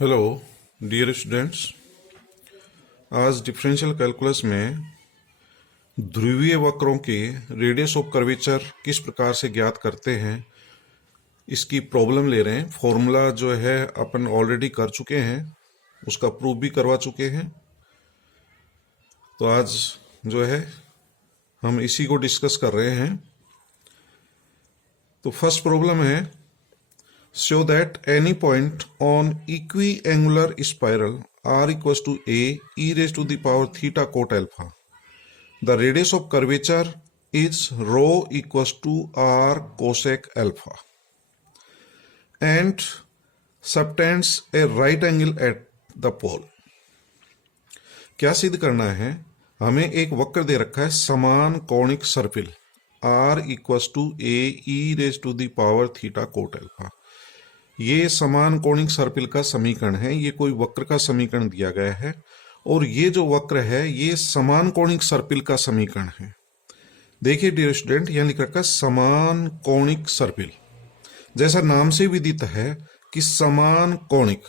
Hello dear students. आज differential calculus में ध्रुवीय वक्रों के रेडियस ऑफ कर्वेचर किस प्रकार से ज्ञात करते हैं इसकी प्रॉब्लम ले रहे हैं। फॉर्मूला जो है अपन ऑलरेडी कर चुके हैं, उसका प्रूफ भी करवा चुके हैं। तो आज जो है हम इसी को डिस्कस कर रहे हैं। तो फर्स्ट प्रॉब्लम है, show that any point on equiangular spiral r equals to a e raised to the power theta cot alpha. The radius of curvature is rho equals to r cosec alpha and subtends a right angle at the pole. क्या सिद्ध करना है? हमें एक वक्र दे रखा है समान कोणिक सर्पिल r equals to a e raised to the power theta cot alpha. ये समान कोणिक सर्पिल का समीकरण है। ये कोई वक्र का समीकरण दिया गया है और ये जो वक्र है ये समान कोणिक सर्पिल का समीकरण है। देखिए डियर स्टूडेंट, यहां लिख रखा है समान कोणिक सर्पिल। जैसा नाम से विदित है कि समान कोणिक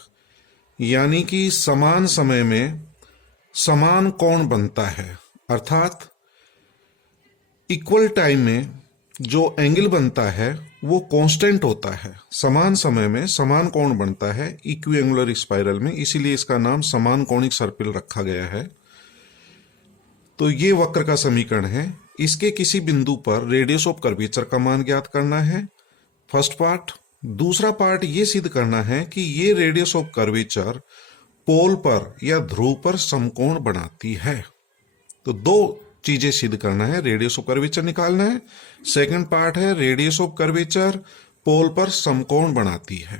यानी कि समान समय में समान कोण बनता है, अर्थात इक्वल टाइम में जो एंगल बनता है वो कांस्टेंट होता है। समान समय में समान कोण बनता है इक्विएंगुलर स्पाइरल में, इसीलिए इसका नाम समान कोणिक सर्पिल रखा गया है। तो ये वक्र का समीकरण है। इसके किसी बिंदु पर रेडियस ऑफ कर्वेचर का मान ज्ञात करना है, फर्स्ट पार्ट। दूसरा पार्ट ये सिद्ध करना है कि ये रेडियस ऑफ कर्वेचर पोल पर या ध्रुव पर समकोण बनाती है। तो दो चीजें सिद्ध करना है, रेडियस ऑफ कर्वेचर निकालना है। सेकंड पार्ट है रेडियस ऑफ कर्वेचर पोल पर समकोण बनाती है।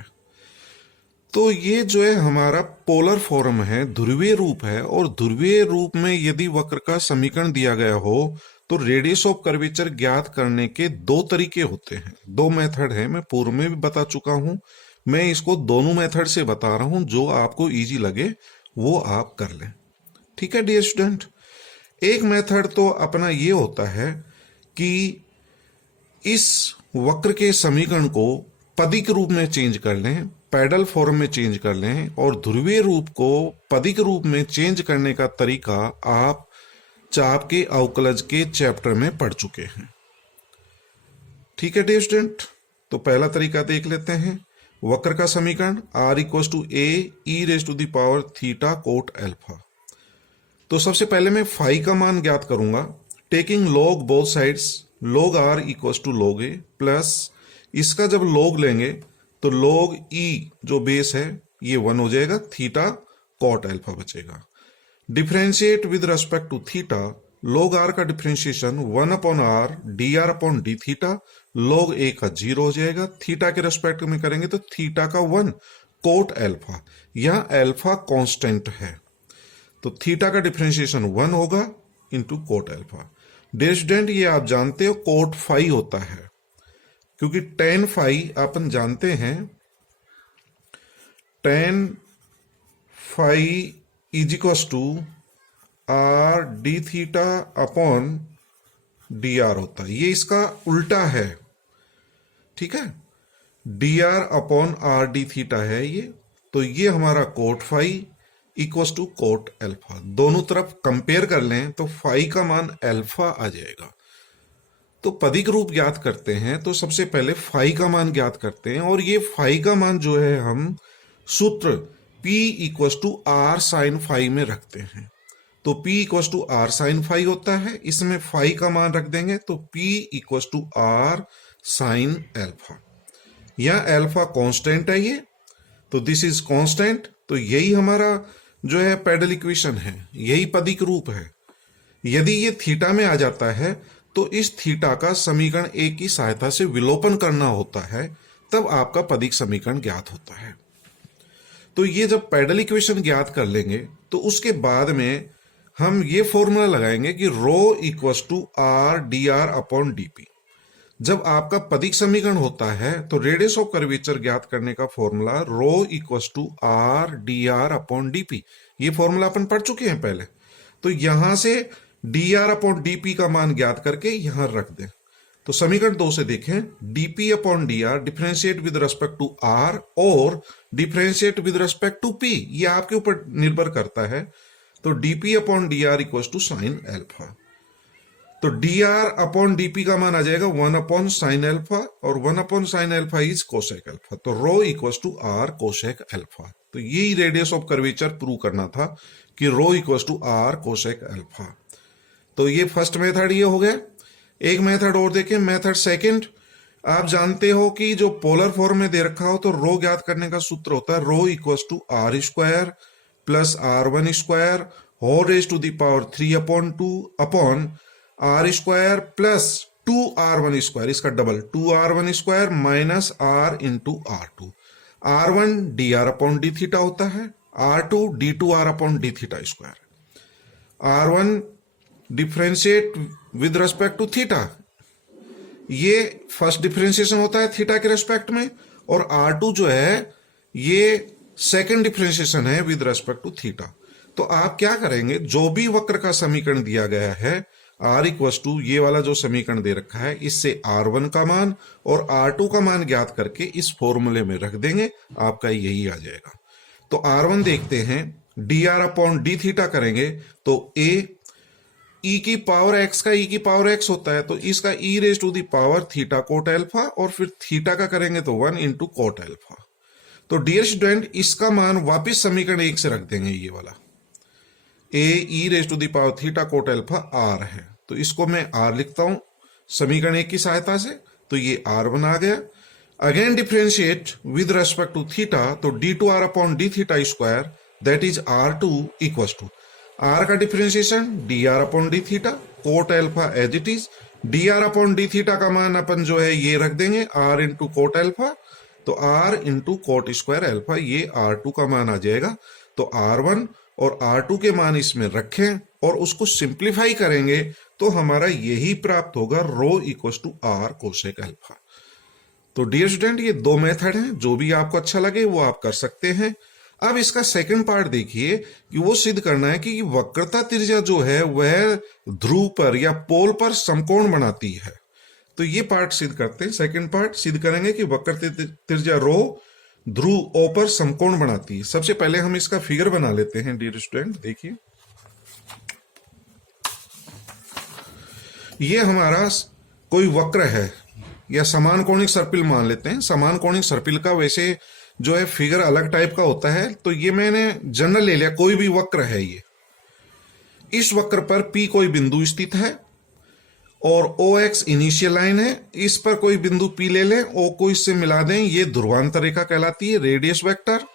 तो ये जो है हमारा पोलर फॉर्म है, ध्रुवीय रूप है। और ध्रुवीय रूप में यदि वक्र का समीकरण दिया गया हो तो रेडियस ऑफ कर्वेचर ज्ञात करने के दो तरीके होते हैं, दो मेथड है। मैं पूर्व में भी बता चुका हूं, मैं इसको दोनों मेथड से बता रहा हूं, जो आपको इजी लगे वो आप कर लें। ठीक है डियर स्टूडेंट। एक मेथड तो अपना ये होता है कि इस वक्र के समीकरण को पदिक रूप में चेंज कर लें, पैडल फॉर्म में चेंज कर लें। और ध्रुवीय रूप को पदिक रूप में चेंज करने का तरीका आप चाप के अवकलज के चैप्टर में पढ़ चुके हैं। ठीक है डियर स्टूडेंट। तो पहला तरीका देख लेते हैं। वक्र का समीकरण r equals to a e raise to the power theta cot alpha. तो सबसे पहले मैं फाई का मान ज्ञात करूंगा, taking log both sides, log r equals to log a plus इसका जब लॉग लेंगे तो लॉग e जो बेस है ये 1 हो जाएगा, थीटा कॉट एल्फा बचेगा। Differentiate with respect to theta, log r का differentiation 1 upon r dr upon D theta, log a का 0 हो जाएगा। थीटा के रेस्पेक्ट में करेंगे तो थीटा का 1 कोट एल्फा, यहां एल्फा कांस्टेंट है तो थीटा का डिफरेंशिएशन 1 होगा into cot alpha. Dear student, ये आप जानते हो कोट फाई होता है, क्योंकि टेन फाई अपन जानते हैं, tan phi is equal to are d theta upon d r होता है। ये इसका उल्टा है, ठीक है, d are upon r d theta है ये। तो ये हमारा cot phi equals to cot alpha. दोनों तरफ कंपेयर कर लें तो फाई का मान एल्फा आ जाएगा। तो पदिक रूप ज्ञात करते हैं तो सबसे पहले फाई का मान ज्ञात करते हैं। और ये फाई का मान जो है हम सूत्र P equals to r sine phi में रखते हैं। तो P equals to r sine phi होता है, इसमें फाई का मान रख देंगे तो P equals to r sine alpha. यह एल्फा कांस्टेंट है ये, तो दिस इज कांस्टेंट। तो यही हमारा जो है पैडल इक्वेशन है, यही पदिक रूप है। यदि ये थीटा में आ जाता है तो इस थीटा का समीकरण ए की सहायता से विलोपन करना होता है, तब आपका पदिक समीकरण ज्ञात होता है। तो ये जब पैडल इक्वेशन ज्ञात कर लेंगे तो उसके बाद में हम ये फॉर्मूला लगाएंगे कि rho equals to R D R upon D. P आपका पदिक समीकरण होता है तो रेडियस ऑफ कर्वेचर ज्ञात करने का formula rho equals to R D R upon d p. ये फॉर्मूला अपन पढ़ चुके हैं पहले। तो यहां से डी आर अपॉन डीपी का मान ज्ञात करके यहां रख दें। तो समीकरण 2 से देखें, dp upon dr differentiate with respect to r और differentiate with respect to p, ये आपके ऊपर निर्भर करता है। तो dp upon dr equals to sine alpha. तो dr अपॉन dp का मान आ जाएगा 1 अपॉन साइन एल्फा, और 1 upon sine alpha is cosec alpha. तो rho equals to r cosec alpha. तो यही रेडियस ऑफ कर्वेचर प्रूव करना था कि rho equals to r cosec alpha. तो ये फर्स्ट मेथड ये हो गया। एक मेथड और देखें, मेथड सेकंड। आप जानते हो कि जो पोलर फॉर्म में दे रखा हो तो रो ज्ञात करने का सूत्र होता है rho equals to r square plus r1 square whole raise to the power 3 upon 2 upon r square plus 2r1 square, इसका double 2r1 square minus r into r2। r1 dr upon D theta होता है, r2 d2r upon D theta square. r1 differentiate with respect to theta, ये first differentiation होता है theta के respect में, और r2 जो है ये सेकंड डिफरेंशिएशन है विद रेस्पेक्ट टू थीटा। तो आप क्या करेंगे, जो भी वक्र का समीकरण दिया गया है r इक्वल्स टू ये वाला जो समीकरण दे रखा है, इससे r1 का मान और r2 का मान ज्ञात करके इस फॉर्मूले में रख देंगे, आपका यही आ जाएगा। तो r1 देखते हैं, dr अपॉन डी थीटा करेंगे तो a e की पावर x का e की पावर x होता है, तो इसका e raise to the power theta cot alpha, और फिर थीटा का करेंगे तो 1 इंटू कोट एल्फा। तो डियर स्टूडेंट, इसका मान वापिस समीकरण 1 से रख देंगे, ये वाला a e raise to the power theta cot alpha r है, तो इसको मैं r लिखता हूं समीकरण 1 की सहायता से। तो ये r1 आ गया। Again differentiate with respect to theta, तो d2r upon D theta square that is r2 equals to r का differentiation dr upon D theta cot alpha as it is. dr upon D theta का मान अपन जो है ये रख देंगे r इंटू कोट एल्फा, तो r into cot square alpha, ये r2 का मान आ जाएगा। तो r1 और r2 के मान इसमें रखें और उसको सिंप्लीफाई करेंगे तो हमारा यही प्राप्त होगा rho equals to r cosec alpha. तो डियर स्टूडेंट, ये दो मेथड हैं, जो भी आपको अच्छा लगे वो आप कर सकते हैं। अब इसका सेकंड पार्ट देखिए कि वो सिद्ध करना है कि वक्रता त्रिज्या जो है वह ध्रुव पर या पोल पर समकोण बनाती है। तो ये पार्ट सिद्ध करते हैं। सेकंड पार्ट सिद्ध करेंगे कि वक्रता त्रिज्या रो ध्रुव ओ पर समकोण बनाती है। सबसे पहले हम इसका फिगर बना लेते हैं डियर स्टूडेंट। देखिए, ये हमारा कोई वक्र है या समान कोणिक सर्पिल मान लेते हैं। समान कोणिक सर्पिल का वैसे जो है फिगर अलग टाइप का होता है, तो ये मैंने जनरल ले लिया। कोई भी वक्र है ये, इस वक्र पर P कोई बिंदु स्थित है और OX इनिशियल लाइन है, इस पर कोई बिंदु P ले लें, O को इससे मिला दें, ये ध्रुवांतर रेखा कहलाती है, रेडियस वेक्टर,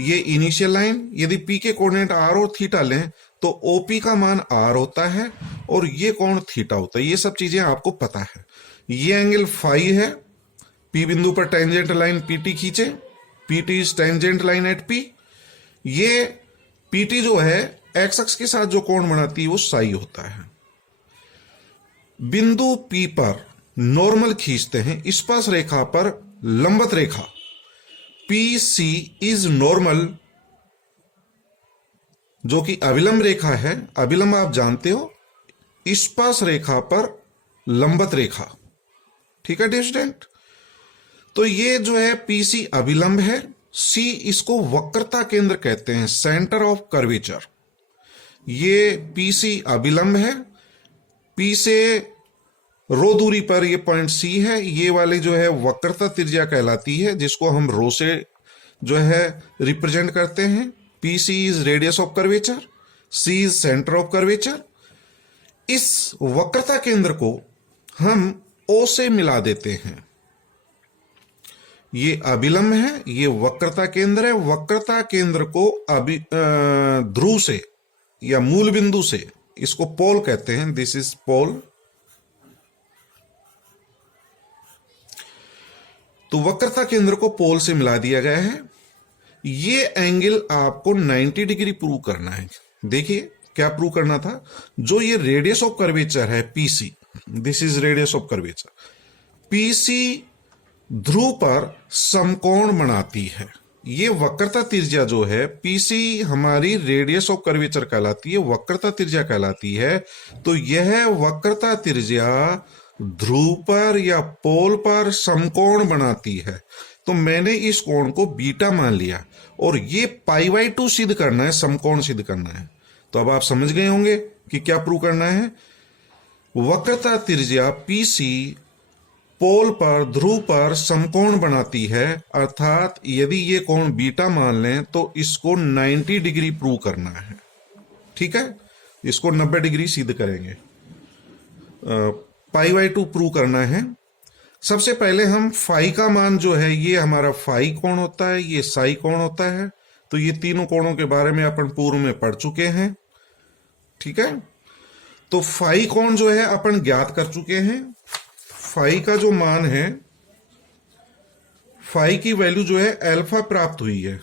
ये इनिशियल लाइन। यदि P के कोऑर्डिनेट R और थीटा लें तो OP का मान R होता है और ये कोण थीटा होता है। ये सब चीजें आपको पता है। ये एंगल फाई है, P बिंदु पर टेंजेंट लाइन PT खींचे, PT is tangent line at P। ये PT जो है एक्स अक्ष के साथ जो कोण बनाती है वो साई होता है। बिंदु P पर नॉर्मल खींचते हैं, स्पर्श रेखा पर लंबवत रेखा PC इज नॉर्मल, जो कि अविलंब रेखा है। अविलंब आप जानते हो, स्पर्श रेखा पर लंबवत रेखा, ठीक है डियर स्टूडेंट। तो ये जो है PC अभिलंब है, C इसको वक्रता केंद्र कहते हैं, सेंटर ऑफ कर्वेचर। ये PC अभिलंब है, P से रो दूरी पर ये पॉइंट C है, ये वाली जो है वक्रता त्रिज्या कहलाती है, जिसको हम रो से जो है रिप्रेजेंट करते हैं। PC is radius of curvature, C is centre of curvature. इस वक्रता केंद्र को हम O से मिला देते हैं। ये अभिलंब है, ये वक्रता केंद्र है। वक्रता केंद्र को ध्रुव से या मूल बिंदु से, इसको पोल कहते हैं, दिस इज पोल। तो वक्रता केंद्र को पोल से मिला दिया गया है। ये एंगल आपको 90 डिग्री प्रूव करना है। देखिए क्या प्रूव करना था, जो ये रेडियस ऑफ कर्वेचर है PC, this is radius of curvature, PC ध्रुव पर समकोण बनाती है। ये वक्रता त्रिज्या जो है PC हमारी रेडियस ऑफ कर्वेचर कहलाती है, वक्रता त्रिज्या कहलाती है। तो यह वक्रता त्रिज्या ध्रुव पर या पोल पर समकोण बनाती है, तो मैंने इस कोण को बीटा मान लिया और ये π/2 सिद्ध करना है, समकोण सिद्ध करना है। तो अब आप समझ गए होंगे कि क्या प्रूव करना है। वक्रता त्रिज्या PC पोल पर ध्रुव पर समकोण बनाती है, अर्थात यदि ये कोण बीटा मान लें तो इसको 90 डिग्री प्रूव करना है। ठीक है, इसको 90 डिग्री सिद्ध करेंगे, π/2 प्रूव करना है। सबसे पहले हम फाई का मान जो है, ये हमारा फाई कोण होता है, ये साई कोण होता है। तो ये तीनों कोणों के बारे में अपन पूर्व में पढ़ चुके हैं। ठीक है, तो फाई कोण जो है अपन ज्ञात कर चुके हैं। फाई का जो मान है, फाई की वैल्यू जो है अल्फा प्राप्त हुई है,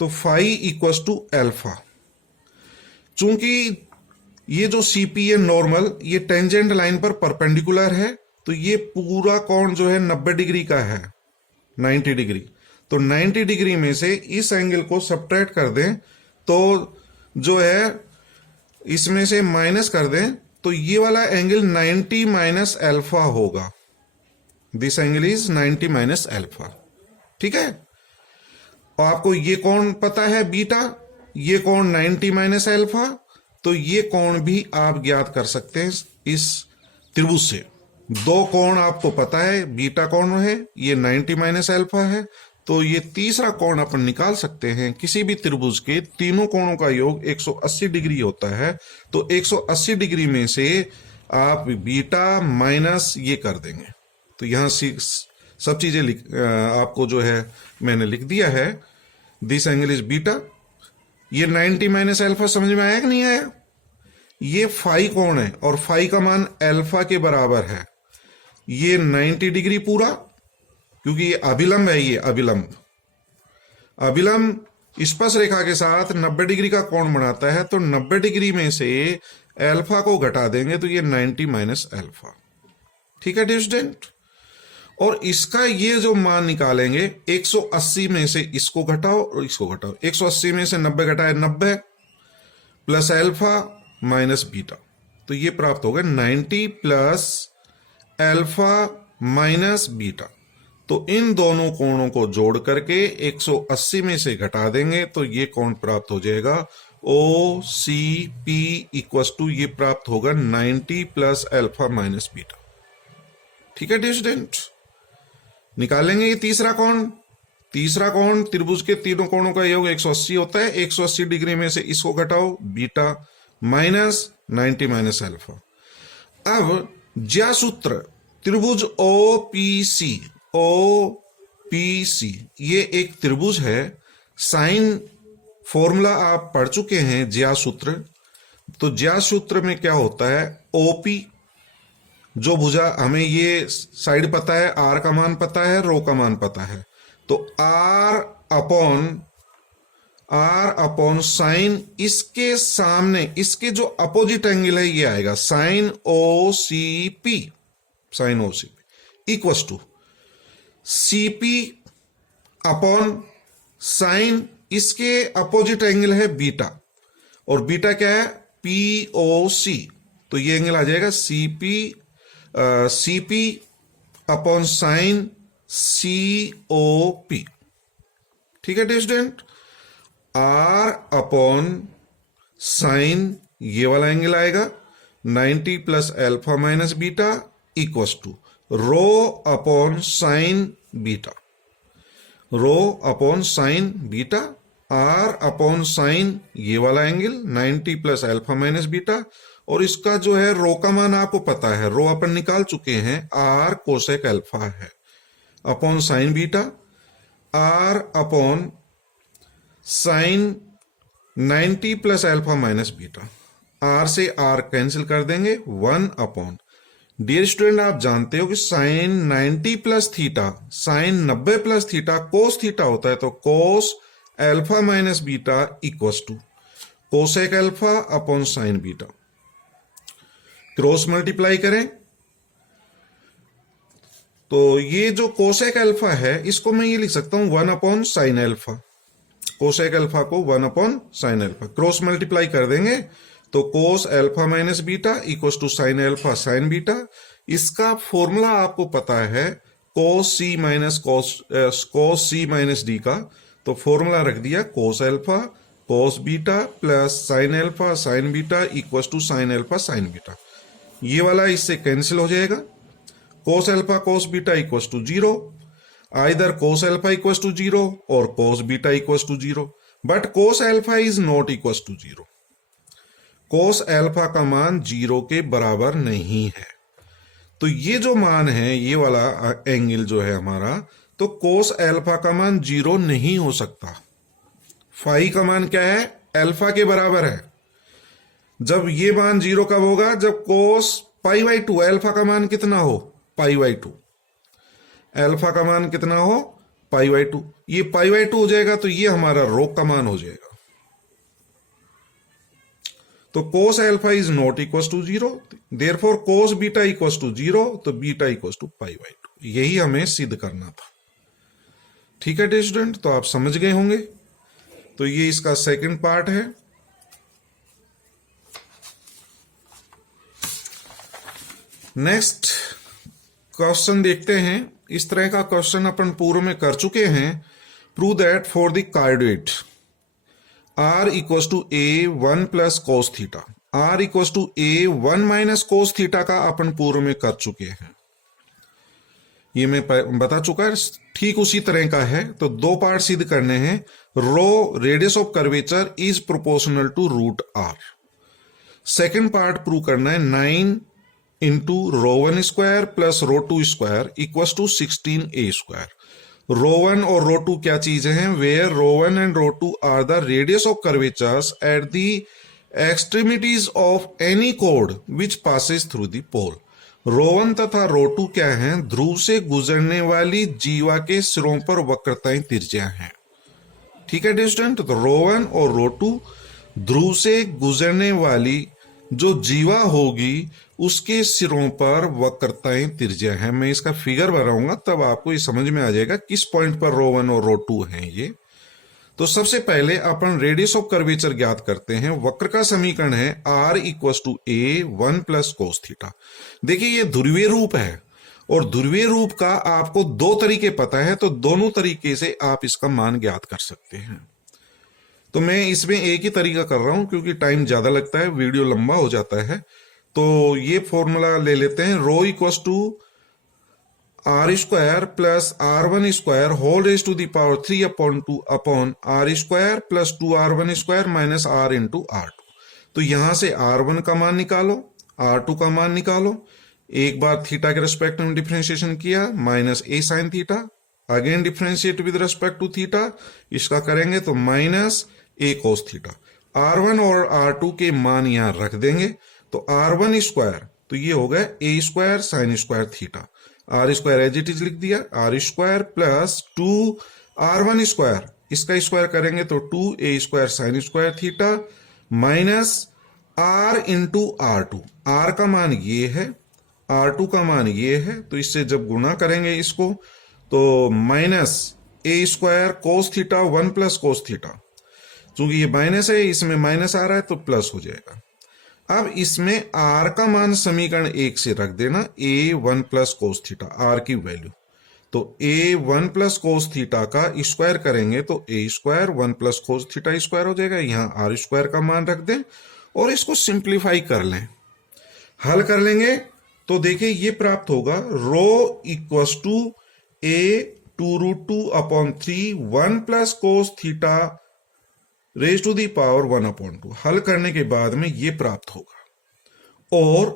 तो फाई इक्वल्स टू अल्फा। चूंकि ये जो सीपी है नॉर्मल, ये टेंजेंट लाइन पर परपेंडिकुलर है, तो ये पूरा कोण जो है 90 डिग्री का है, 90 डिग्री। तो 90 डिग्री में से इस एंगल को सब्ट्रैक्ट कर दें, तो जो है इसमें से माइनस कर दें, तो ये वाला एंगल 90 माइनस अल्फा होगा। This angle is 90 minus alpha. ठीक है, और आपको ये कोण पता है बीटा, ये कोण 90 माइनस अल्फा, तो ये कोण भी आप ज्ञात कर सकते हैं इस त्रिभुज से। दो कोण आपको पता है, बीटा कोण है, ये 90 माइनस अल्फा है, तो ये तीसरा कोण अपन निकाल सकते हैं। किसी भी त्रिभुज के तीनों कोणों का योग 180 डिग्री होता है, तो 180 डिग्री में से आप बीटा माइनस ये कर देंगे। तो यहां सब चीजें आपको जो है मैंने लिख दिया है। This angle is beta. ये 90 माइनस अल्फा समझ में आया कि नहीं आया? ये फाई कोण है और फाई का मान अल्फा के बराबर है। ये 90 डिग्री पूरा, क्योंकि ये अभिलंब है, ये अभिलंब स्पर्श रेखा के साथ 90 डिग्री का कोण बनाता है, तो 90 डिग्री में से अल्फा को घटा देंगे तो ये 90 माइनस अल्फा। ठीक है डियर स्टूडेंट, और इसका ये जो मान निकालेंगे, 180 में से इसको घटाओ और इसको घटाओ। 180 में से 90 घटाए 90 प्लस अल्फा माइनस बीटा, तो ये प्राप्त होगा 90 प्लस अल्फा माइनस बीटा। तो इन दोनों कोणों को जोड़ करके 180 में से घटा देंगे तो ये कोण प्राप्त हो जाएगा OCP इक्वल्स टू, ये प्राप्त होगा 90 प्लस अल्फा माइनस बीटा। ठीक है डियर स्टूडेंट, निकालेंगे ये तीसरा कोण। तीसरा कोण त्रिभुज के तीनों कोणों का योग 180 होता है। 180 डिग्री में से इसको घटाओ, बीटा माइनस 90 माइनस अल्फा। अब ज्या सूत्र त्रिभुज OPC, ये एक त्रिभुज है। साइन फॉर्मूला आप पढ़ चुके हैं, ज्या सूत्र। तो ज्या सूत्र में क्या होता है, OP जो भुजा, हमें ये साइड पता है, R का मान पता है, रो का मान पता है, तो R अपॉन साइन, इसके सामने इसके जो अपोजिट एंगल है ये आएगा sine OCP equals to CP upon sine, इसके अपोजिट एंगल है बीटा, और बीटा क्या है POC, तो ये एंगल आ जाएगा CP अपॉन साइन COP। ठीक है dear student, R upon sine, ये वाला एंगल आएगा 90 plus alpha minus beta equals to rho upon sine beta, rho upon sine beta, R upon sine ये वाला angle 90 plus alpha minus beta, और इसका जो है रो का मान आपको पता है, रो अपन निकाल चुके हैं, R कोसेक अल्फा है, upon sine beta, R upon sign 90 plus alpha minus beta. R से R कैंसिल कर देंगे, 1 अपॉन, डियर स्टूडेंट आप जानते हो कि sine 90 plus theta, sine 90 plus theta cos theta होता है, तो cos alpha minus beta equals to cosec alpha upon sine beta. Cross multiply करें तो ये जो कोसेक अल्फा है इसको मैं ये लिख सकता हूं 1 upon sine alpha, cosec alpha को 1 upon sine alpha. Cross multiply कर देंगे तो cos alpha minus beta equal to sine alpha sine beta. इसका फॉर्मूला आपको पता है cos C minus cos C minus D का, तो फॉर्मूला रख दिया cos alpha cos beta plus sine alpha sine beta equal to sine alpha sine beta. ये वाला इससे कैंसिल हो जाएगा। Cos alpha cos beta equal to 0, either cos alpha equal to 0 और cos beta equal to 0, but cos alpha is not equal to 0। Cos alpha का मान 0 के बराबर नहीं है। तो ये जो मान है, ये वाला एंगल जो है हमारा, तो कोस अल्फा का मान 0 नहीं हो सकता। फाई का मान क्या है? अल्फा के बराबर है। जब ये मान 0 कब होगा? जब कोस पाई बाई 2, अल्फा का मान कितना हो? पाई बाई 2। अल्फा का मान कितना हो? पाई बाई 2। ये पाई बाई 2 हो जाएगा तो ये हमारा रो का मान हो जाएगा। तो cos alpha is not equal to 0, therefore cos beta equal to 0, तो beta equal to pi by 2। यही हमें सिद्ध करना था। ठीक है डियर स्टूडेंट, तो आप समझ गए होंगे। तो ये इसका सेकंड पार्ट है। नेक्स्ट क्वेश्चन देखते हैं। इस तरह का क्वेश्चन अपन पूर्व में कर चुके हैं। Prove that for the cardioid r equal to a 1 plus cos theta, r equal to a 1 minus cos theta का अपन पूर्व में कर चुके हैं। ये मैं बता चुका है। ठीक उसी तरह का है। तो दो पार्ट सिद्ध करने हैं। Rho radius of curvature is proportional to root r। Second part prove करना है 9 into rho 1 square plus rho 2 square equal to 16a square. Rho 1 और रो 2 क्या चीजें हैं? Where rho 1 and rho 2 are the radius of curvatures at the extremities of any कोड which passes through the pole. Rho 1 तथा रो 2 क्या हैं? ध्रुव से गुजरने वाली जीवा के सिरों पर वक्रताएं त्रिज्याएं हैं। ठीक है डियर स्टूडेंट, तो रो 1 और रो 2 ध्रुव से गुजरने वाली जो जीवा होगी उसके सिरों पर वक्रताएं त्रिज्या है। मैं इसका फिगर बनाऊंगा तब आपको ये समझ में आ जाएगा किस पॉइंट पर रो 1 और रो 2 हैं ये। तो सबसे पहले अपन रेडियस ऑफ कर्वेचर ज्ञात करते हैं। वक्र का समीकरण है r equal to a 1 plus cos theta. देखिए ये ध्रुवीय रूप है और ध्रुवीय रूप का आपको दो तरीके पता है, तो दोनों तरीके से आप इसका मान ज्ञात कर सकते हैं। तो मैं इसमें एक ही तरीका कर रहा हूं क्योंकि टाइम ज्यादा लगता है, वीडियो लंबा हो जाता है। तो ये फॉर्मूला ले लेते हैं। Rho equal to r square plus r1 square whole raise to the power 3/2 upon r square plus 2r1 square minus r into r2। तो यहां से r1 का मान निकालो, r2 का मान निकालो। एक बार थीटा के रिस्पेक्ट में डिफरेंशिएशन किया, minus a sine theta. Again differentiate with respect to theta, इसका करेंगे तो minus a cos theta. r1 और r2 के मान यहां रख देंगे, तो r1 स्क्वायर तो ये हो गया a square sine square theta. r square as it is लिख दिया, r square plus 2r1 square, इसका स्क्वायर करेंगे तो 2a square sine square theta minus r into r2। r का मान ये है, r2 का मान ये है, तो इससे जब गुणा करेंगे इसको तो minus a square cos theta 1 plus cos theta. चूंकि ये माइनस है, इसमें माइनस आ रहा है तो प्लस हो जाएगा। अब इसमें r का मान समीकरण 1 से रख देना, a 1 plus cos theta, r की वैल्यू। तो a 1 प्लस कोस थीटा का स्क्वायर करेंगे तो a square 1 plus cos theta square हो जाएगा। यहाँ r स्क्वायर का मान रख दें और इसको सिंप्लीफाई कर लें, हल कर लेंगे तो देखिए ये प्राप्त होगा rho equals to a 2√2 upon 3 1 plus cos theta raise to the power 1/2। हल करने के बाद में ये प्राप्त होगा। और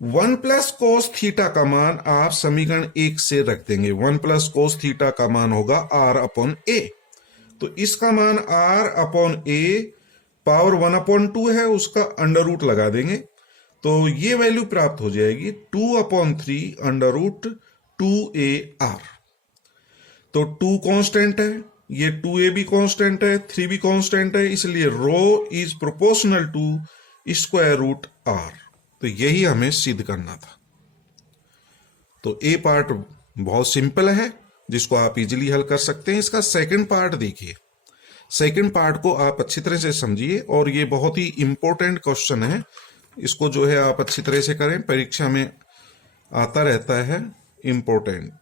1 प्लस कोस थीटा का मान आप समीकरण 1 से रख देंगे। 1 प्लस कोस थीटा का मान होगा r अपॉन a, तो इसका मान r अपॉन a पावर 1/2 है, उसका अंडर रूट लगा देंगे तो ये वैल्यू प्राप्त हो जाएगी 2/3 अंडर रूट 2ar। तो 2 कांस्टेंट है, ये 2a भी कांस्टेंट है, 3 भी कांस्टेंट है, इसलिए rho is proportional to square root r। तो यही हमें सिद्ध करना था। तो ए पार्ट बहुत सिंपल है जिसको आप इजीली हल कर सकते हैं। इसका सेकंड पार्ट देखिए। सेकंड पार्ट को आप अच्छी तरह से समझिए, और ये बहुत ही इंपॉर्टेंट क्वेश्चन है। इसको जो है आप अच्छी तरह से करें, परीक्षा में आता रहता है, इंपॉर्टेंट।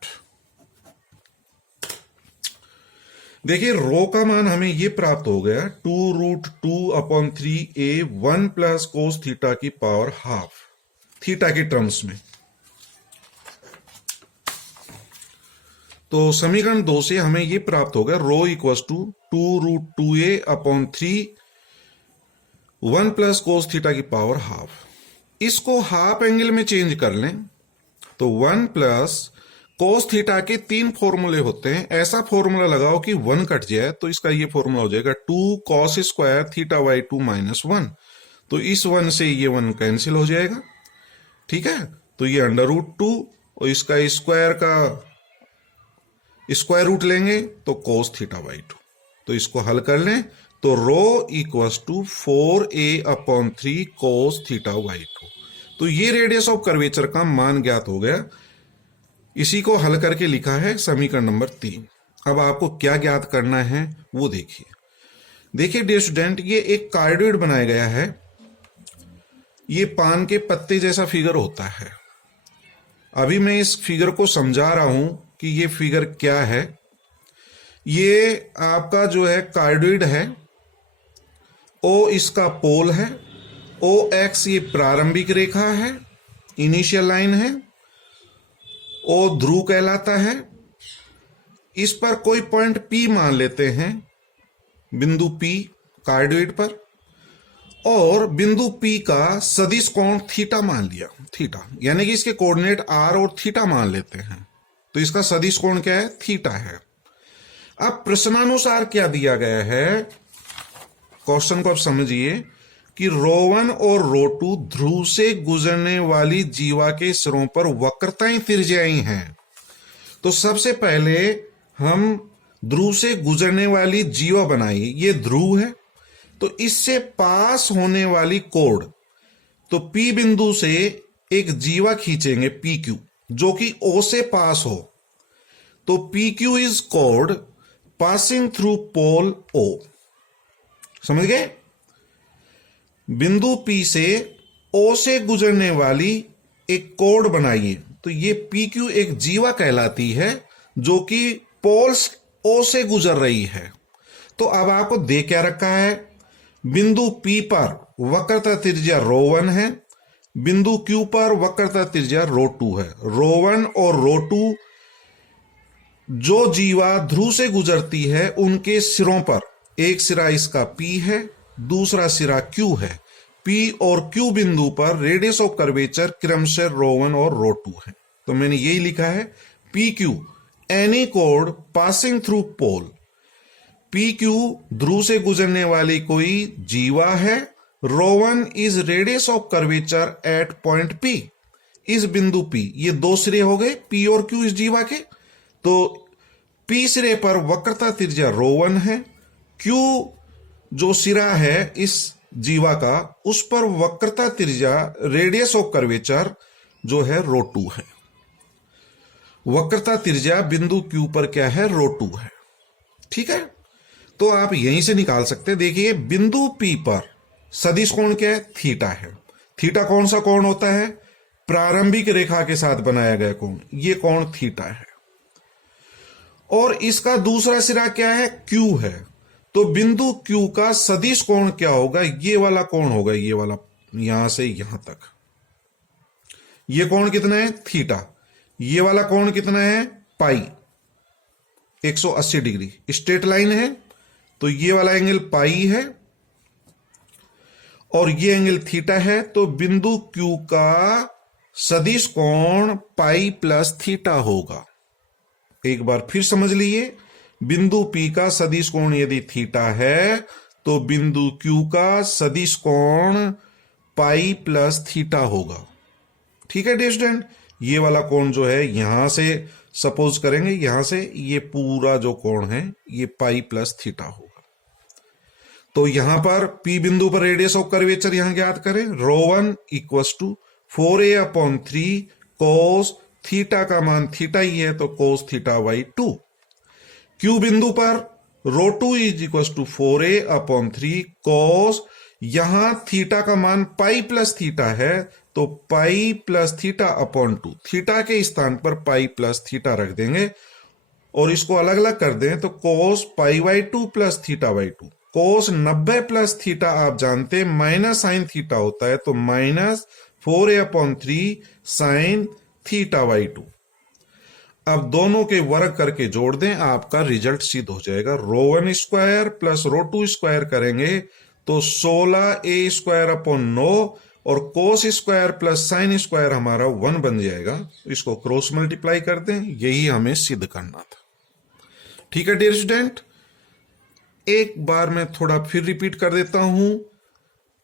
देखिए रो का मान हमें ये प्राप्त हो गया 2√2/3a 1 प्लस कोस थीटा की पावर हाफ, थीटा के टर्म्स में। तो समीकरण 2 से हमें ये प्राप्त हो गया rho equal to 2√2a/3 1 plus cos theta की पावर हाफ। इसको हाफ एंगल में चेंज कर लें तो 1 प्लस कोस थीटा के 3 फॉर्मूले होते हैं। ऐसा फॉर्मूला लगाओ कि 1 कट जाए, तो इसका ये फॉर्मूला हो जाएगा 2 cos square theta by 2 minus 1। तो इस 1 से ये 1 कैंसिल हो जाएगा, ठीक है। तो ये √2 और इसका स्क्वायर का स्क्वायर रूट लेंगे तो cos थीटा बाई 2। तो इसको हल कर लें तो rho equals to 4a/3 cos theta by 2। तो ये रेडियस ऑफ कर्वेचर का मान ज्ञात हो गया। इसी को हल करके लिखा है समीकरण नंबर 3। अब आपको क्या ज्ञात करना है वो देखिए। देखिए डियर स्टूडेंट, ये एक कार्डियोइड बनाया गया है। ये पान के पत्ते जैसा फिगर होता है। अभी मैं इस फिगर को समझा रहा हूं कि ये फिगर क्या है। ये आपका जो है कार्डियोइड है, ओ इसका पोल है, OX ये प्रारंभिक रेखा है, इनिशियल लाइन है, ओ ध्रुव कहलाता है। इस पर कोई पॉइंट P मान लेते हैं, बिंदु P कार्डियोइड पर, और बिंदु P का सदिश कोण थीटा मान लिया, थीटा, यानी कि इसके कोऑर्डिनेट R और थीटा मान लेते हैं। तो इसका सदिश कोण क्या है? थीटा है। अब प्रश्नानुसार क्या दिया गया है, क्वेश्चन को आप समझिए कि ρ1 और ρ2 ध्रुव से गुजरने वाली जीवा के सिरों पर वक्रताएं त्रिज्याएं हैं। तो सबसे पहले हम ध्रुव से गुजरने वाली जीवा बनाइए। ये ध्रुव है, तो इससे पास होने वाली कोण, तो P बिंदु से एक जीवा खींचेंगे PQ, जो कि O से पास हो। तो PQ इज कोण पासिंग थ्रू पोल O। समझ गए? बिंदु P से O से गुजरने वाली एक कोण बनाइए। तो ये PQ एक जीवा कहलाती है जो कि पोल्स O से गुजर रही है। तो अब आपको दे क्या रखा है, बिंदु P पर वक्रता त्रिज्या ρ1 है, बिंदु Q पर वक्रता त्रिज्या ρ2 है। ρ1 और ρ2 जो जीवा ध्रुव से गुजरती है उनके सिरों पर, एक सिरा इसका P है, दूसरा सिरा Q है। P और Q बिंदु पर रेडियस ऑफ कर्वेचर क्रमशः ρ1 और ρ2 है। तो मैंने यही लिखा है PQ एनी कोण पासिंग थ्रू पोल। PQ ध्रुव से गुजरने वाली कोई जीवा है। ρ1 is radius of curvature at point P, इस बिंदु P। ये दो सिरे हो गए P और Q इस जीवा के। तो P सिरे पर वक्रता त्रिज्या ρ1 है, Q जो सिरा है इस जीवा का, उस पर वक्रता त्रिज्या रेडियस ऑफ कर्वेचर जो है ρ2 है। वक्रता त्रिज्या बिंदु Q पर क्या है, ρ2 है, ठीक है। तो आप यहीं से निकाल सकते हैं। देखिए बिंदु P पर सदिश कोण क्या है, थीटा है। थीटा कौन सा कोण होता है, प्रारंभिक रेखा के साथ बनाया गया कोण, ये कोण थीटा है। और इसका दूसरा सिरा क्या है, Q है। तो बिंदु Q का सदिश कोण क्या होगा, ये वाला कोण होगा, ये वाला, यहां से यहां तक। ये कोण कितना है, थीटा। ये वाला कोण कितना है, पाई, 180 डिग्री। स्ट्रेट लाइन है तो ये वाला एंगल पाई है और ये एंगल थीटा है। तो बिंदु Q का सदिश कोण पाई प्लस थीटा होगा। एक बार फिर समझ लीजिए, बिंदु P का सदिश कोण यदि थीटा है तो बिंदु Q का सदिश कोण पाई प्लस थीटा होगा, ठीक है डियर स्टूडेंट। ये वाला कोण जो है यहां से सपोज करेंगे, यहां से ये पूरा जो कोण है ये पाई प्लस थीटा होगा। तो यहां पर P बिंदु पर रेडियस ऑफ कर्वेचर यहां ज्ञात करें, ρ1 equals to 4a/3 cos theta का मान थीटा ही है, तो cos थीटा बाई 2। Q बिंदु पर rho two is equal to 4a/3 cos, यहां थीटा का मान पाई प्लस थीटा है तो pi plus theta upon 2, theta के स्थान पर पाई प्लस थीटा रख देंगे और इसको अलग अलग कर दें तो कोस π/2 प्लस थीटा/2। कोस 90 प्लस थीटा आप जानते हैं माइनस साइन थीटा होता है, तो माइनस 4a/3 साइन थीटा/2। अब दोनों के वर्ग करके जोड़ दें, आपका रिजल्ट सिद्ध हो जाएगा। रो1² प्लस रो2² करेंगे तो 16a²/9 और cos square plus sine square हमारा 1 बन जाएगा। इसको क्रॉस मल्टीप्लाई कर दें, यही हमें सिद्ध करना था। ठीक है डियर स्टूडेंट, एक बार मैं थोड़ा फिर रिपीट कर देता हूं।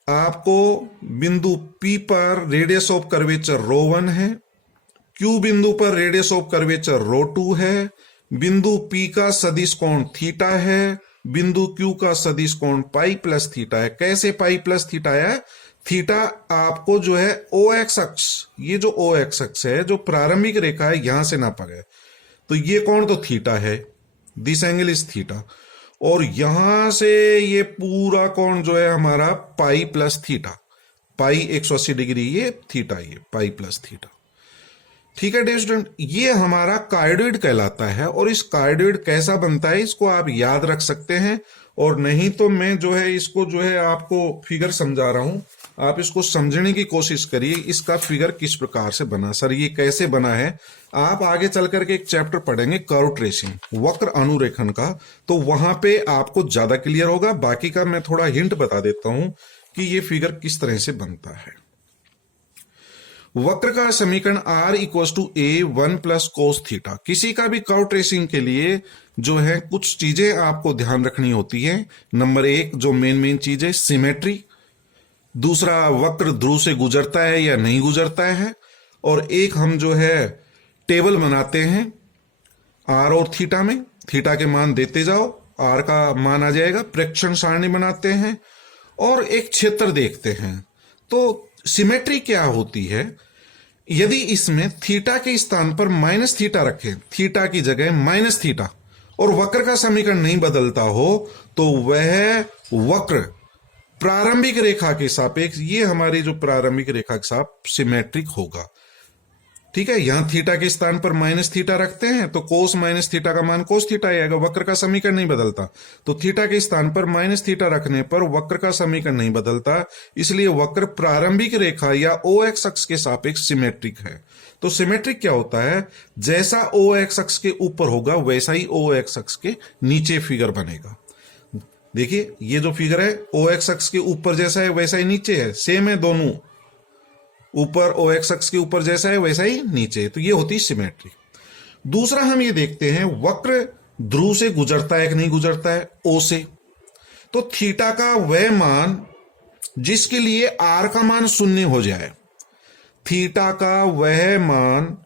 आपको बिंदु P पर रेडियस ऑफ कर्वेचर रो1 है, Q बिंदु पर रेडियस ऑफ कर्वेचर रो2 है, बिंदु P का सदिश कोण थीटा है, बिंदु Q का सदिश कोण पाई प्लस थीटा है। कैसे पाई प्लस थीटा है? थीटा आपको जो है OX अक्ष, ये जो OX अक्ष है जो प्रारंभिक रेखा है यहां से नापा गया, तो ये कोण तो थीटा है, दिस एंगल इज थीटा, और यहां से ये पूरा कोण जो है हमारा पाई प्लस थीटा, पाई 180 डिग्री, ये थीटा, ये पाई प्लस थीटा। ठीक है डियर स्टूडेंट, ये हमारा कार्डियोइड कहलाता है। और इस कार्डियोइड कैसा बनता है इसको आप याद रख सकते हैं, और नहीं तो मैं जो है इसको जो है आपको फिगर समझा रहा हूं, आप इसको समझने की कोशिश करिए इसका फिगर किस प्रकार से बना, सर ये कैसे बना है। आप आगे चल करके एक चैप्टर पढ़ेंगे कर्व ट्रेसिंग, वक्र अनुरेखण का, तो वहां पे आपको ज्यादा क्लियर होगा। बाकी का मैं थोड़ा हिंट बता देता हूं कि ये फिगर किस तरह से बनता है। वक्र का समीकरण r=a1 प्लस कोस थीटा। किसी का भी कर्व ट्रेसिंग के लिए जो है कुछ चीजें आपको ध्यान रखनी होती है। नंबर 1 जो मेन चीज है सिमेट्री, दूसरा वक्र ध्रुव से गुजरता है या नहीं गुजरता है, और एक हम जो है टेबल बनाते हैं r और थीटा में, थीटा के मान देते जाओ, r का मान आ जाएगा, प्रेक्षण सारणी बनाते हैं और एक क्षेत्र देखते हैं। तो सिमेट्री क्या होती है? यदि इसमें थीटा के स्थान पर माइनस थीटा रखें, थीटा की जगह माइनस थीटा, और वक्र का समीकरण नहीं बदलता हो, तो वह वक्र प्रारंभिक रेखा के सापेक्ष, ये हमारी जो प्रारंभिक रेखा के साथ सिमेट्रिक होगा। ठीक है, यहां थीटा के स्थान पर माइनस थीटा रखते हैं तो कोस माइनस थीटा का मान कोस थीटा आएगा, वक्र का समीकरण नहीं बदलता। तो थीटा के स्थान पर माइनस थीटा रखने पर वक्र का समीकरण नहीं बदलता, इसलिए वक्र प्रारंभिक रेखा या OX अक्ष के सापेक्ष सिमेट्रिक है। तो सिमेट्रिक क्या होता है? जैसा OX अक्ष के ऊपर होगा वैसा ही OX अक्ष के नीचे फिगर बनेगा। देखिए ये जो फिगर है OX अक्ष के ऊपर जैसा है वैसा ही नीचे है, सेम है दोनों, ऊपर OX अक्ष के ऊपर जैसा है वैसा ही नीचे है, तो ये होती है सिमेट्री। दूसरा हम ये देखते हैं वक्र ध्रुव से गुजरता है कि नहीं गुजरता है, O से। तो थीटा का वह मान जिसके लिए R का मान 0 हो जाए, थीटा का वह मान,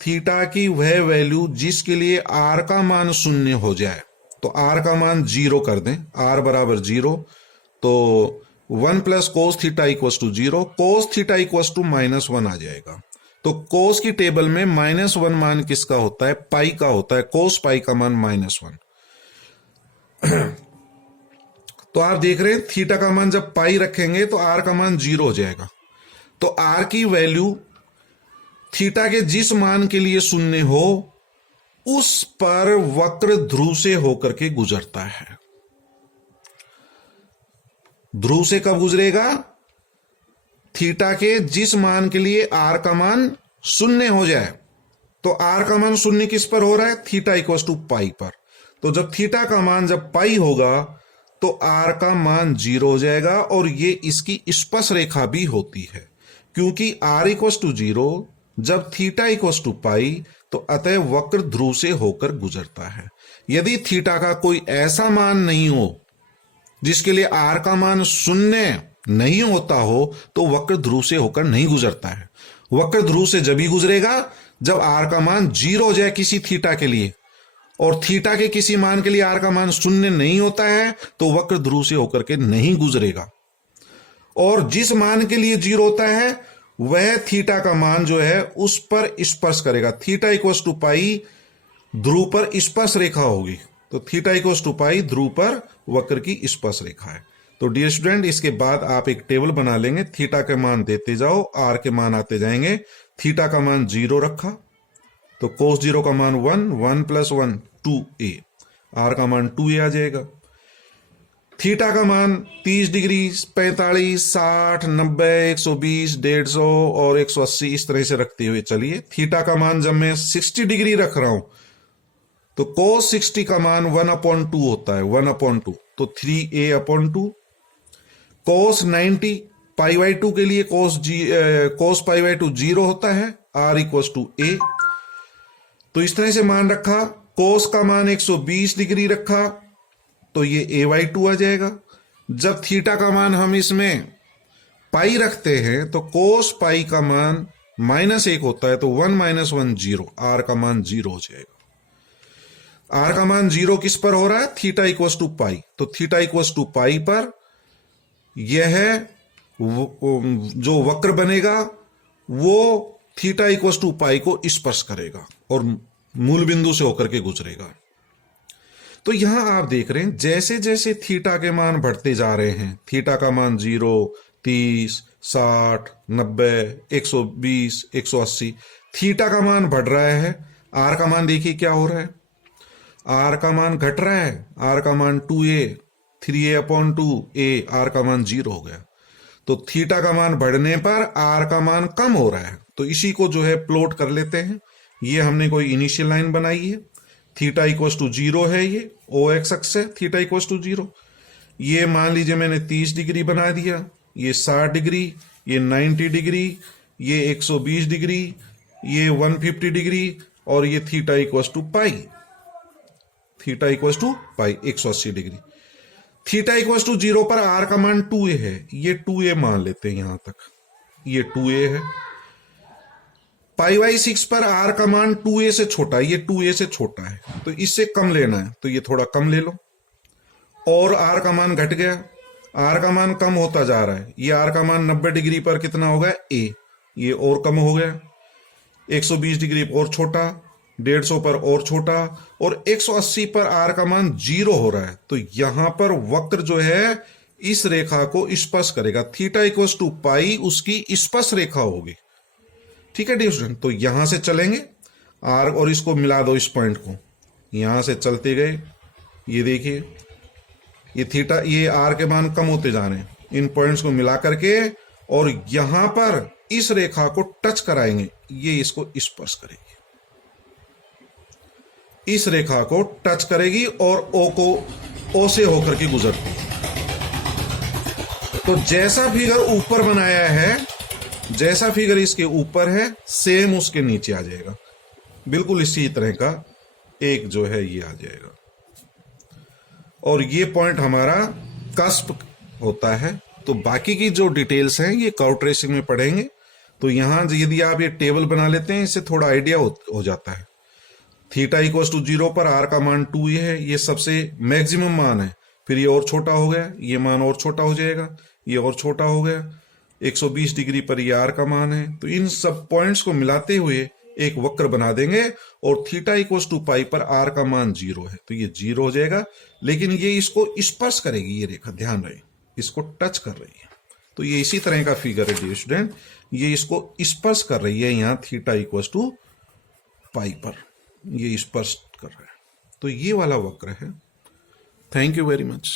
थीटा की वह वैल्यू जिसके लिए R का मान 0 हो जाए, तो R का मान 0 कर दें, R बराबर 0, तो 1 plus cos theta equals to 0, cos theta equals to -1 आ जाएगा। तो कोस की टेबल में -1 मान किसका होता है? पाई का होता है, कोस पाई का मान -1। तो आप देख रहे हैं थीटा का मान जब पाई रखेंगे तो R का मान 0 हो जाएगा। तो R की वैल्यू थीटा के जिस मान के लिए 0 हो उस पर वक्र ध्रुव से होकर के गुजरता है। ध्रुव से कब गुजरेगा? थीटा के जिस मान के लिए R का मान 0 हो जाए। तो R का मान 0 किस पर हो रहा है? थीटा इक्वल टू पाई पर। तो जब थीटा का मान जब पाई होगा तो R का मान 0 हो जाएगा, और ये इसकी स्पर्श रेखा भी होती है, क्योंकि R इक्वल टू 0 जब थीटा इक्वल टू पाई, तो अतः वक्र ध्रुव से होकर गुजरता है। यदि थीटा का कोई ऐसा मान नहीं हो जिसके लिए R का मान 0 नहीं होता हो, तो वक्र ध्रुव से होकर नहीं गुजरता है। वक्र ध्रुव से जब ही गुजरेगा जब R का मान 0 हो जाए किसी थीटा के लिए, और थीटा के किसी मान के लिए R का मान 0 नहीं होता है, तो वक्र ध्रुव से होकर के नहीं गुजरेगा। और जिस मान के लिए 0 होता है वह थीटा का मान जो है उस पर स्पर्श करेगा। थीटा इक्वल टू पाई ध्रुव पर स्पर्श रेखा होगी, तो थीटा इक्वल्स टू पाई ध्रुव पर वक्र की स्पर्श रेखा है। तो डियर स्टूडेंट, इसके बाद आप एक टेबल बना लेंगे, थीटा के मान देते जाओ, आर के मान आते जाएंगे। थीटा का मान 0 रखा तो कोस 0 का मान 1, 1 + 1 2a, आर का मान 2a आ जाएगा। थीटा का मान 30 डिग्री, 45, 60, 90, 120, 150 और 180 इस तरह से रखते हुए चलिए। थीटा का मान जब मैं 60 डिग्री रख रहा हूं तो cos 60 का मान 1/2 होता है, 1/2 तो 3a/2। cos 90 π/2 के लिए cos π/2 0 होता है, r = a। तो इस तरह से मान रखा। cos का मान 120 डिग्री रखा तो ये a/2 आ जाएगा। जब थीटा का मान हम इसमें पाई रखते हैं तो cos पाई का मान -1 होता है, तो 1 - 1 0, r का मान 0 हो जाएगा। r का मान 0 किस पर हो रहा है? थीटा इक्वल्स टू पाई। तो थीटा इक्वल्स टू पाई पर यह जो वक्र बनेगा वो थीटा इक्वल्स टू पाई को स्पर्श करेगा और मूल बिंदु से होकर के गुजरेगा। तो यहां आप देख रहे हैं जैसे जैसे थीटा के मान बढ़ते जा रहे हैं, थीटा का मान 0, 30, 60, 90, 120, 180, थीटा का मान बढ़ रहा है। आर का मान देखिए क्या हो रहा है, आर का मान घट रहा है, आर का मान 2a, 3a/2a, आर का मान 0 हो गया। तो थीटा का मान बढ़ने पर आर का मान कम हो रहा है। तो इसी को जो है प्लॉट कर लेते हैं। ये हमने कोई इनिशियल लाइन बनाई है, थीटा इक्वल्स टू 0 है, ये ओ एक्स अक्ष है, थीटा इक्वल्स टू 0। ये मान लीजिए मैंने 30 डिग्री बना दिया, ये 60 डिग्री, ये 90 डिग्री, ये 120 डिग्री, ये 150 डिग्री और ये theta equals to pi, theta equals to pi 180 degree. Theta equals to 0 पर आर का मान 2a है, ये 2a मान लेते हैं यहां तक, ये 2a है। π/6 पर आर का मान 2a से छोटा है, ये 2a से छोटा है, तो इससे कम लेना है, तो ये थोड़ा कम ले लो। और आर का मान घट गया, आर का मान कम होता जा रहा है, ये आर का मान 90 डिग्री पर कितना हो गया? a, ये और कम हो गया। 120 डिग्री और छोटा, 150 पर और छोटा, और 180 पर आर का मान 0 हो रहा है। तो यहां पर वक्र जो है इस रेखा को स्पर्श करेगा। थीटा इक्वल्स टू पाई उसकी स्पर्श रेखा होगी। ठीक है डियर स्टूडेंट, तो यहां से चलेंगे आर और इसको मिला दो, इस पॉइंट को यहां से चलते गए, ये देखिए ये थीटा, ये आर के मान कम होते जा रहे हैं, इन पॉइंट्स को मिला करके और यहां पर इस रेखा को टच कराएंगे, ये इसको स्पर्श करेगी, इस रेखा को टच करेगी और ओ से होकर के गुजरती है। तो जैसा फिगर ऊपर बनाया है, जैसा फिगर इसके ऊपर है सेम उसके नीचे आ जाएगा, बिल्कुल इसी तरह का एक जो है ये आ जाएगा। और ये पॉइंट हमारा कस्प होता है। तो बाकी की जो डिटेल्स हैं ये कर्व ट्रेसिंग में पढ़ेंगे। तो यहां यदि आप ये टेबल बना लेते हैं, इससे थोड़ा आइडिया हो जाता है। थीटा इक्वल्स टू 0 पर आर का मान 2a है, ये सबसे मैक्सिमम मान है। फिर ये और छोटा हो गया, ये मान और छोटा हो जाएगा, ये और छोटा हो गया। 120 डिग्री पर ये आर का मान है। तो इन सब पॉइंट्स को मिलाते हुए एक वक्र बना देंगे और थीटा इक्वल्स टू पाई पर आर का मान 0 है, तो ये 0 हो जाएगा। लेकिन ये इसको स्पर्श करेगी, ये रेखा ध्यान रहे इसको टच कर रही है। तो ये इसी तरह का फिगर है डियर स्टूडेंट, ये इसको स्पर्श कर रही है यहाँ थीटा इक्वल्स टू पाई पर, ये स्पर्श कर रहा है। तो ये वाला वक्र है। Thank you very much.